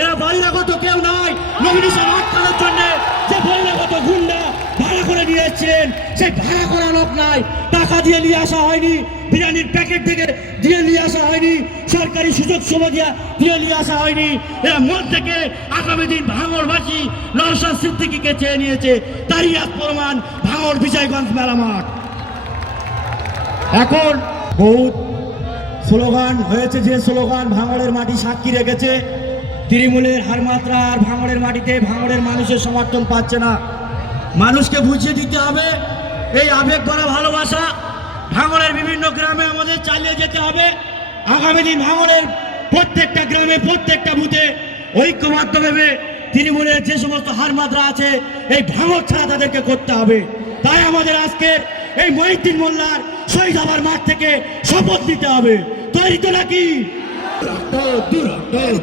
এরা বহিরাগত কেউ নয়। নমিনেশন আটকানোর জন্য যে বহিরাগত গুন্ডা ভাড়া করে নিয়ে এসেছিলেন, সেই ভাড়া করা লোক নাই, টাকা দিয়ে নিয়ে আসা হয়নি, বিরিয়ানির প্যাকেট থেকে দিয়ে নিয়ে আসা হয়নি, সরকারি সুযোগ সুবিধা দিয়ে নিয়ে আসা হয়নি। এরা মন থেকে আগামী দিন ভাঙড়বাসী নওশাদ সিদ্দিকীকে চেয়ে নিয়েছে। তারই এক প্রমাণ ভাঙড় বিজয়গঞ্জ মেলা মাঠ। এখন বহুত স্লোগান হয়েছে, যে স্লোগান ভাঙড়ের মাটি সাক্ষী রেখেছে। তৃণমূলের হার মাত্রা আর ভাঙড়ের মাটিতে ভাঙড়ের মানুষের সমর্থন পাচ্ছে না। মানুষকে বুঝিয়ে দিতে হবে এই আবেগ ভরা ভালোবাসা ভাঙড়ের বিভিন্ন গ্রামে আমাদের চালিয়ে যেতে হবে। আগামী দিন ভাঙড়ের প্রত্যেকটা গ্রামে প্রত্যেকটা বুথে ঐক্যবদ্ধভাবে তৃণমূলের যে সমস্ত হার মাত্রা আছে এই ভাঙড় ছাড়া তাদেরকে করতে হবে। তাই আমাদের আজকের এই মহিউদ্দিন মোল্লার শহীদ হবার মাঠ থেকে শপথ নিতে হবে। তৈরি তো নাকি?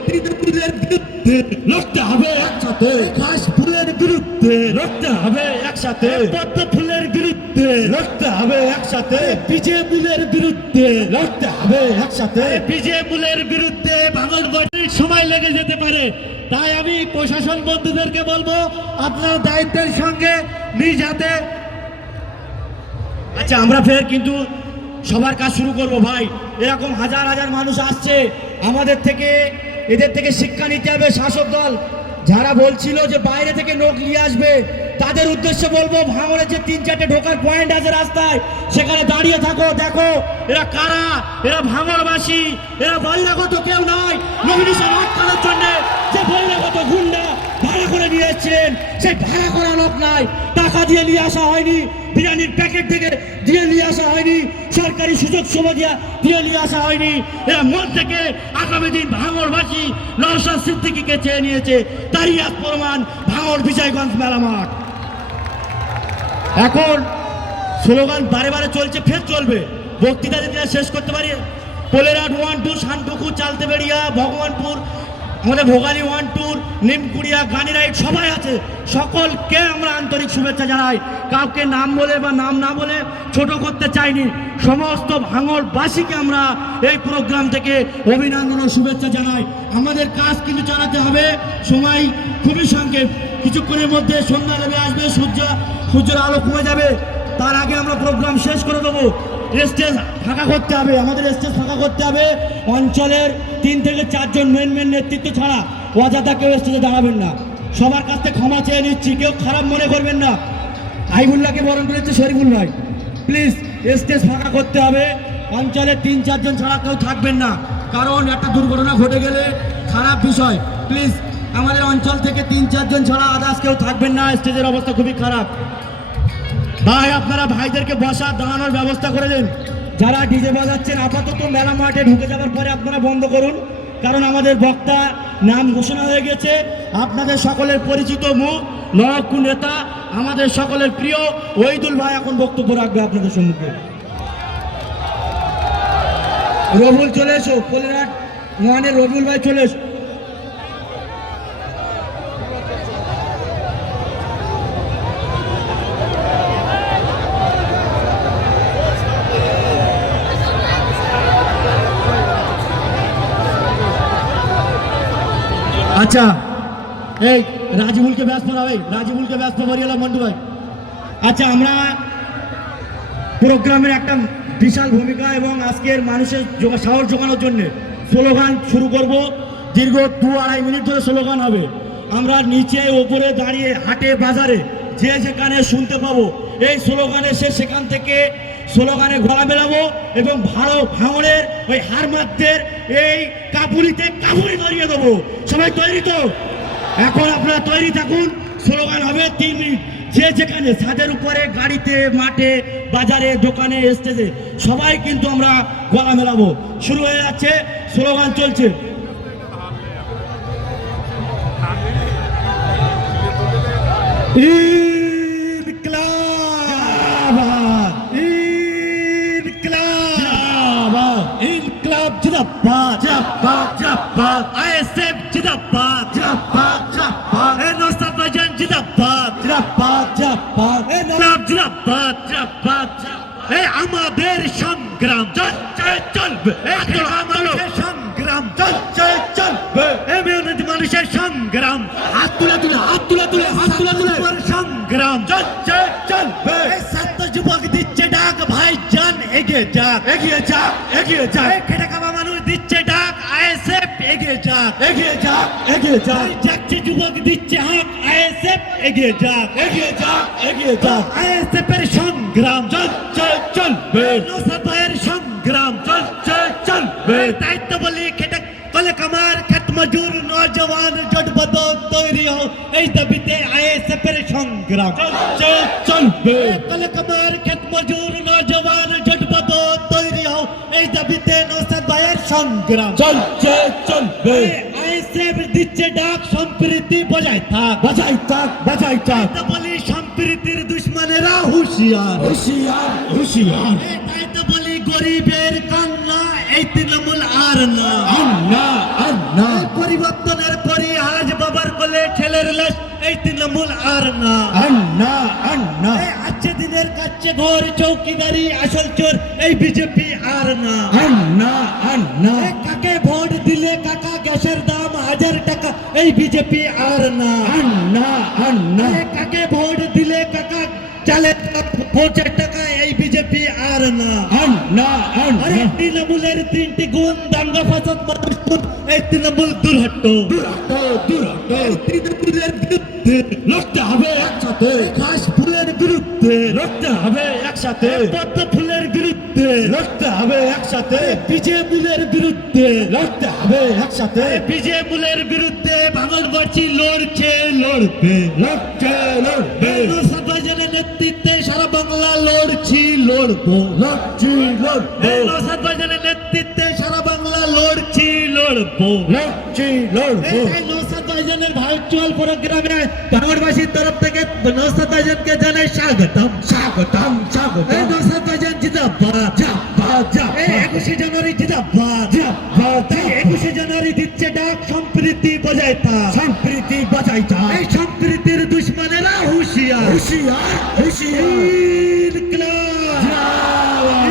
তৃণমূলের বিরুদ্ধে লড়তে হবে একসাথে, ঘাস ফুলের বিরুদ্ধে লড়তে হবে একসাথে, পদ্ম ফুলের বিরুদ্ধে লড়তে হবে একসাথে, বিজেপির বিরুদ্ধে লড়তে হবে একসাথে। বিজেপির বিরুদ্ধে ভাঙড় বছর সময় লেগে যেতে পারে। তাই আমি প্রশাসন বন্ধুদেরকে বলবো, আপনার দায়িত্বের সঙ্গে নিজ হাতে। আচ্ছা, আমরা ফের কিন্তু সবার কাজ শুরু করব ভাই। এরকম হাজার হাজার মানুষ আসছে, আমাদের থেকে এদের থেকে শিক্ষা নিতে হবে। শাসক দল যারা বলছিল যে বাইরে থেকে লোক নিয়ে আসবে, তাদের উদ্দেশ্যে বলবো, ভাঙড়ে যে 3-4টে ঢোকার পয়েন্ট আছে রাস্তায়, সেখানে দাঁড়িয়ে থাকো, দেখো এরা কারা। এরা ভাঙড়বাসী, এরা বহিরাগত কেউ নয়। নমিনেশন আটকানোর জন্য যে বহিরাগত গুন্ডা ভাড়া করে নিয়ে এসেছিলেন, সেই ভাড়া করা লোক নাই, টাকা দিয়ে নিয়ে আসা হয়নি, বিরিয়ানির প্যাকেট থেকে দিয়ে নিয়ে আসা হয়নি, সরকারি সুযোগ সুবিধা দিয়ে নিয়ে আসা হয়নি। এরা মন থেকে আগামী দিন ভাঙড়বাসী নওশাদ সিদ্দিকীকে চেয়ে নিয়েছে। তারই এক প্রমাণ ভাঙড় বিজয়গঞ্জ মেলা মাঠ। এখন স্লোগান বারে বারে চলছে, ফের চলবে। বক্তৃতা যদি শেষ করতে পারি, পোলেরাট 1 2, শানটুকু, চালতেবেড়িয়া, ভগবানপুর, আমাদের ভোগালী 1 2, নিমকুড়িয়া, গানিরাইট সবাই আছে। সকলকে আমরা আন্তরিক শুভেচ্ছা জানাই। কাউকে নাম বলে বা নাম না বলে ছোট করতে চাইনি। সমস্ত ভাঙড়বাসীকে আমরা এই প্রোগ্রাম থেকে অভিনন্দন ও শুভেচ্ছা জানাই। আমাদের কাজ কিন্তু চালাতে হবে, সময় খুবই সংক্ষেপ। কিছুক্ষণের মধ্যে সন্ধ্যা নেমে আসবে, সূর্যের আলো কমে যাবে। তার আগে আমরা প্রোগ্রাম শেষ করে দেবো। স্টেজ ফাঁকা করতে হবে, আমাদের স্টেজ ফাঁকা করতে হবে। অঞ্চলের 3 থেকে 4 জন মেন নেতৃত্ব ছাড়া অযথা কেউ স্টেজে দাঁড়াবেন না। সবার কাছ থেকে ক্ষমা চেয়ে নিচ্ছি, কেউ খারাপ মনে করবেন না। হাইবুল্লাহকে বরণ করেছে শরীফুল ভাই, প্লিজ স্টেজ ফাঁকা করতে হবে। অঞ্চলের 3-4 জন ছাড়া কেউ থাকবেন না, কারণ একটা দুর্ঘটনা ঘটে গেলে খারাপ বিষয়। প্লিজ আমাদের অঞ্চল থেকে 3-4 জন ছাড়া আদার্স কেউ থাকবেন না। স্টেজের অবস্থা খুবই খারাপ। ভাই, আপনারা ভাইদেরকে বসা দাঁড়ানোর ব্যবস্থা করে দেন। যারা ডিজে বাজাচ্ছেন আপাতত মেলা মাঠে ঢুকে যাওয়ার পরে আপনারা বন্ধ করুন, কারণ আমাদের বক্তা নাম ঘোষণা হয়ে গেছে। আপনাদের সকলের পরিচিত মুখ, লড়াকু নেতা, আমাদের সকলের প্রিয় ওহিদুল ভাই এখন বক্তব্য রাখবে আপনাদের সম্মুখে। রবুল চলে এসো, পোলেরাট 1-এর রবুল ভাই চলে এসো। আচ্ছা, এই রাজিবুলকে ব্যস্ত না ভাই, রাজিবুলকে ব্যস্ত করিয়ে মন্টু ভাই। আচ্ছা, আমরা প্রোগ্রামের একটা বিশাল ভূমিকা এবং আজকের মানুষের সাহস জোগানোর জন্য স্লোগান শুরু করব। দীর্ঘ 2-2.5 মিনিট ধরে স্লোগান হবে। আমরা নিচে ওপরে দাঁড়িয়ে হাটে বাজারে যে যেখানে শুনতে পাবো এই স্লোগানে, সেখান থেকে স্লোগানে গলা মেলাবো এবং ভাঙড়ের ওই হারমাতদের এই কাপুরিতে কাপুরি ধরিয়ে দেবো। সবাই তৈরি তো? এখন আপনারা তৈরি থাকুন। স্লোগান হবে 3 মিনিট। যে যেখানে, ছাদের উপরে, গাড়িতে, মাঠে, বাজারে, দোকানে, স্টেজে সবাই কিন্তু আমরা গলা মেলাবো। শুরু হয়ে যাচ্ছে, স্লোগান চলছে। जिंदाबाद जिंदाबाद जिंदाबाद, आईएसएफ जिंदाबाद जिंदाबाद जिंदाबाद, नौशाद भाईजान जिंदाबाद जिंदाबाद जिंदाबाद, जिंदाबाद जिंदाबाद। আমাদের সংগ্রাম চলবে, আমাদের সংগ্রাম চলবে, মেহনতি মানুষের মানুষের সংগ্রাম, হাত তুলে তুলে হাত তুলে তুলে হাত তুলে তুলে সংগ্রাম চলছে চলবে। এই ছাত্র যুবক দিচ্ছে ডাক, ভাই জান এগিয়ে যাক, এগিয়ে যাক এগিয়ে যাক এই খেটে খাওয়া মানুষ দিচ্ছে ডাক, আইএসএফ এগিয়ে যাক, এগিয়ে যাক এগিয়ে যাক এই যাচ্ছে যুবক দিচ্ছে হাক, আইএসএফ এগিয়ে যাক, এগিয়ে যাক এগিয়ে যাক আইএসএফ এর সংগ্রাম, চলছে চলবে নওশাদ ভাইয়ের সংগ্রাম, চলছে চলবে। দায়িত্ব বলি খেটে কলে কামার খেত মজুর নজওয়ান জোটবদ্ধ তৈরি হও, এই দাবিতে আইএসএফ এর সংগ্রাম, চলছে চলবে কলে কামার খেত মজুর নজওয়ান জোটবদ্ধ তৈরি হও, এই দাবিতে নওশাদ ভাইয়ের সংগ্রাম, চলছে চলবে। আইএসএফ দিচ্ছে ডাক, সম্প্রীতি বজায় থাক, বাজাই থাক বাজাই থাক তাই তো বলি সম্প্রীতির দুশ্মনেরা হুঁশিয়ার, হুঁশিয়ার হুঁশিয়ার। তাই তো বলি গরিবের কান্না এই তৃণমূল আর না, আন্না আন্না পরিবর্তনের পরই আজ বাবার কোলে ছেলের লাশ এই তৃণমূল আর না, আন্না আন্না আছে দিনের কাছে ঘর চৌকিদারি আসল চোর এই বিজেপি আর না, আন্না আন্না কাকে ভোট দিলে কাকা গ্যাসের দাম 1000 টাকা এই বিজেপি আর না, আন্না আন্না কাকে ভোট দিলে কাকা চালের দাম 50 টাকা এই বিজেপি আর না, আন্না আরে আন্না। তৃণমূলের 3টি গুণ দাঙ্গা ফাসাদ মানুষ খুন, এই তৃণমূল দুর্হট্ট, দুরন্ত দুরন্ত তৃণমূলের বিরুদ্ধে লড়তে হবে একসাথে ঘাস ফুলের বিরুদ্ধে, লড়তে হবে একসাথে পদ্ম ফুলের বিরুদ্ধে, লড়তে হবে একসাথে বিজেপির বিরুদ্ধে, লড়তে হবে একসাথে বিজেপির বিরুদ্ধে ভাঙনবাসী লড়ছে লড়বে, লড়ছে লড়বে নওশাদ ভাইজানের নেতৃত্বে সারা বাংলা লড়ছি লড়বো, লড়ছি লড়বে নওশাদ ভাইজানের নেতৃত্বে সারা বাংলা লড়ছি লড়বো, লড়ছি লড়বে এই নওশাদ ভাইজানের ভার্চুয়াল প্রোগ্রামে ভাঙনবাসীর তরফ থেকে নওশাদ ভাইজানকে জানাই স্বাগতম, স্বাগতম এই স্বাগতম নওশাদ ভাইজান জিন্দাবাদ, জিন্দাবাদ এই 21শে জানুয়ারি জিন্দাবাদ, জিন্দাবাদ তাই 21শে জানুয়ারি দিচ্ছে ডাক, সম্প্রীতি বজায় থাক, সম্প্রীতি বাজাই থাক এই সম্প্রীতির দুশ্মনেরা হুঁশিয়ার, হুঁশিয়ার হুঁশিয়ার ইনকলাব, জিন্দাবাদ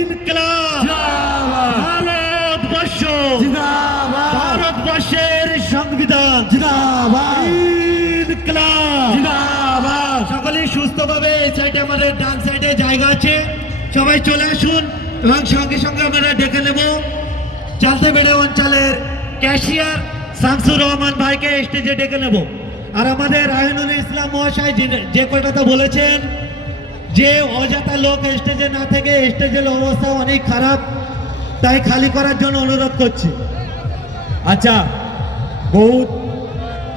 ইনকলাব, জিন্দাবাদ ভারতবর্ষ, জিন্দাবাদ ভারতবর্ষের সংবিধান, জিন্দাবাদ ইনকলাব। জিন্দাবাদ সকলেই সুস্থভাবে এই সাইডে আমাদের ডান সাইডে জায়গা আছে, সবাই চলে আসুন এবং সঙ্গে সঙ্গে আমরা ডেকে নেব চালতে বেড়ে অঞ্চলের ক্যাশিয়ার শামসুর রহমান ভাইকে স্টেজে ডেকে নেব। আর আমাদের আইনুল ইসলাম মহাশয় যে কথাটা বলেছেন যে অযথা লোক স্টেজে না থেকে স্টেজের অবস্থা অনেক খারাপ, তাই খালি করার জন্য অনুরোধ করছি। আচ্ছা, বহুত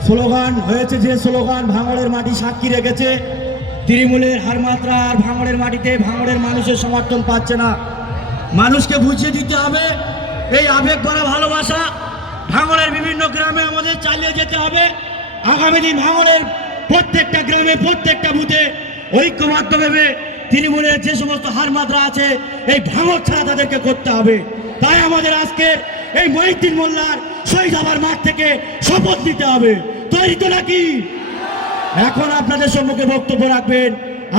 স্লোগান হয়েছে, যে স্লোগান ভাঙড়ের মাটি সাক্ষী রেখেছে। তৃণমূলের হার মাত্রা আর ভাঙড়ের মাটিতে ভাঙড়ের মানুষের সমর্থন পাচ্ছে না। মানুষকে বুঝিয়ে দিতে হবে এই আবেগ ভরা ভালোবাসা ভাঙড়ের বিভিন্ন গ্রামে আমাদের চালিয়ে যেতে হবে। আগামী দিন ভাঙড়ের প্রত্যেকটা গ্রামে প্রত্যেকটা বুথে ঐক্যবদ্ধ ভেবে তৃণমূলের যে সমস্ত হার মাত্রা আছে এই ভাঙড় ছাড়া তাদেরকে করতে হবে। তাই আমাদের আজকের এই মহিউদ্দিন মোল্লার শহীদ আবার মাঠ থেকে শপথ নিতে হবে। তৈরি তো নাকি? এখন আপনাদের সম্মুখে বক্তব্য রাখবেন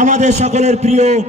আমাদের সকলের প্রিয়